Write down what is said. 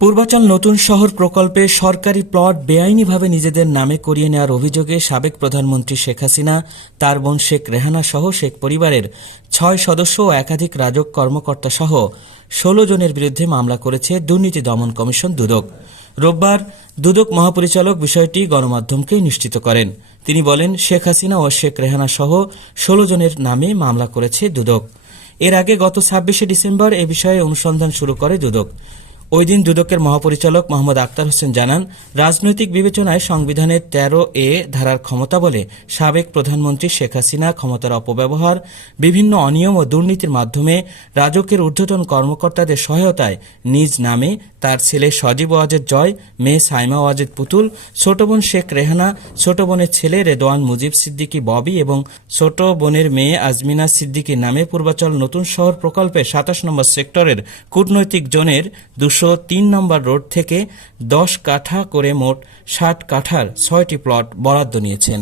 পূর্বাচল নতুন শহর প্রকল্পে সরকারি প্লট বেআইনিভাবে নিজেদের নামে করিয়ে নেওয়ার অভিযোগে সাবেক প্রধানমন্ত্রী শেখ হাসিনা, তার বোন শেখ রেহানা সহ শেখ পরিবারের ৬ সদস্য ও একাধিক রাজক কর্মকর্তা সহ ১৬ জনের বিরুদ্ধে মামলা করেছে দুর্নীতি দমন কমিশন দুদক। রোববার দুদক মহাপরিচালক বিষয়টি গণমাধ্যমকে নিশ্চিত করেন। তিনি বলেন, শেখ হাসিনা ও শেখ রেহানা সহ ১৬ জনের নামে মামলা করেছে দুদক। এর আগে গত ২৬শে ডিসেম্বর এ বিষয়ে অনুসন্ধান শুরু করে দুদক। ওই দিন দুদকের মহাপরিচালক মোহাম্মদ আক্তার হোসেন জানান, রাজনৈতিক বিবেচনায় সংবিধানের ১৩A ধারার ক্ষমতা বলে সাবেক প্রধানমন্ত্রী শেখ হাসিনা ক্ষমতার অপব্যবহার, বিভিন্ন অনিয়ম ও দুর্নীতির মাধ্যমে রাজকের ঊর্ধ্বতন কর্মকর্তাদের সহায়তায় নিজ নামে তার ছেলে সজীব ওয়াজেদ জয়, মেয়ে সাইমা ওয়াজেদ পুতুল, ছোট বোন শেখ রেহানা, ছোট বোনের ছেলে রেদওয়ান মুজিব সিদ্দিকী ববি এবং ছোট বোনের মেয়ে আজমিনা সিদ্দিকীর নামে পূর্বাচল নতুন শহর প্রকল্পে ২৭ নম্বর সেক্টরের কূটনৈতিক জোনের ২০৩ নম্বর রোড থেকে ১০ কাঠা করে মোট ৬০ কাঠার ৬টি প্লট বরাদ্দ নিয়েছেন।